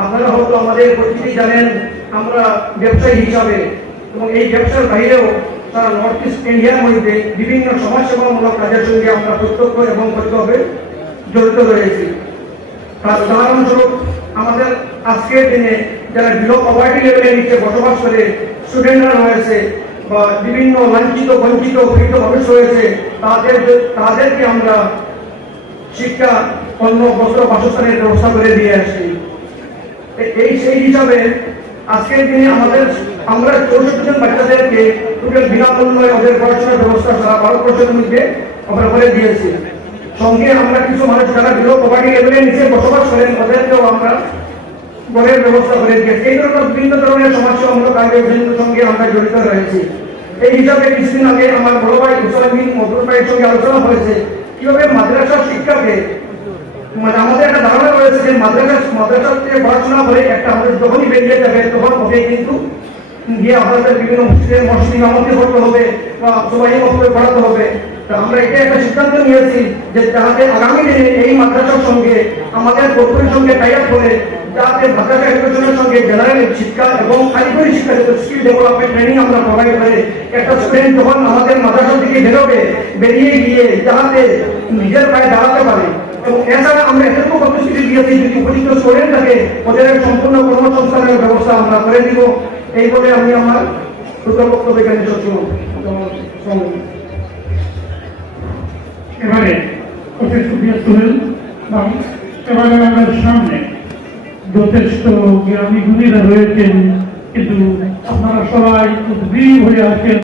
আপনারা হয়তো আমাদের পরিচিতি জানেন, আমরা ব্যবসায়ী হিসাবে এবং এই ব্যবসার বাইরেও তারা নর্থ ইস্ট ইন্ডিয়ার মধ্যে বিভিন্ন সমাজসেবামূলক কাজের সঙ্গে আমরা প্রত্যক্ষ এবং পরিভাবে জড়িত রয়েছি। তার উদাহরণস্বরূপ, আমাদের আজকের দিনে যারা বিলো পভার্টি লেভেলের নিচে বসবাস করে স্টুডেন্টরা রয়েছে বা বিভিন্ন লাঞ্ছিত, বঞ্চিত, পীড়িত মানুষ রয়েছে, তাদের তাদেরকে আমরা শিক্ষা অন্য বস্ত্র, বাসস্থানের ব্যবস্থা করে দিয়ে আসছি। এ- এই সেই হিসাবে আজকের দিনে আমাদের আমরা চৌষট্টি জন বাচ্চাদেরকে টোটাল বিনামূল্যে ওদের পড়াশোনার ব্যবস্থা সারা ভারতবর্ষের মধ্যে আমরা করে দিয়েছি। সঙ্গে আমরা কিছু মানুষ যারা বিলো প্রপার্টি লেভেলের নিচে বসবাস করেন ওদেরকেও আমরা ঘরের ব্যবস্থা করে দিয়েছি। এই ধরনের বিভিন্ন ধরনের সমাজসেবামূলক কার্যের সঙ্গে আমরা জড়িত রয়েছি। এই হিসাবে কিছুদিন আগে আমার বড় ভাই হুসাইন মধুর ভাইয়ের সঙ্গে আলোচনা হয়েছে। কীভাবে মাদ্রাসা শিক্ষাকে মানে আমাদের একটা ধারণা রয়েছে যে মাদ্রাসা মাদ্রাসাতে পড়াশোনা করে একটা আমাদের যখনই বেরিয়ে যাবে, তখন ওকে কিন্তু গিয়ে আমাদের বিভিন্ন মসজিদে, মসজিদ ইমামতি করতে হবে বা সবাই মতো পড়াতে হবে। তো আমরা এটা একটা সিদ্ধান্ত নিয়েছি যে যাতে আগামী দিনে এই মাদ্রাসার সঙ্গে, আমাদের কর্তৃর সঙ্গে টাই আপ করে যাতে মাদ্রাসা এডুকেশনের সঙ্গে জেনারেল শিক্ষা এবং কারিগরি শিক্ষা স্কিল ডেভেলপমেন্ট ট্রেনিং আমরা প্রোভাইড করে, একটা স্টুডেন্ট যখন আমাদের মাদ্রাসা থেকে বেরোবে, বেরিয়ে গিয়ে যাতে নিজের পায়ে দাঁড়াতে পারে। এবং এছাড়া আমরা এতটুকু যদি উপযুক্ত স্টুডেন্ট থাকে ওদের সম্পূর্ণ কর্মসংস্থানের ব্যবস্থা আমরা করে দিব। এই বলে আমি আমার দুটো বক্তব্য এখানে এবারে এবারে আমাদের সামনে যথেষ্ট জ্ঞানী রয়েছেন, কিন্তু আপনারা সবাই উদ্গ্রীব হয়ে আছেন।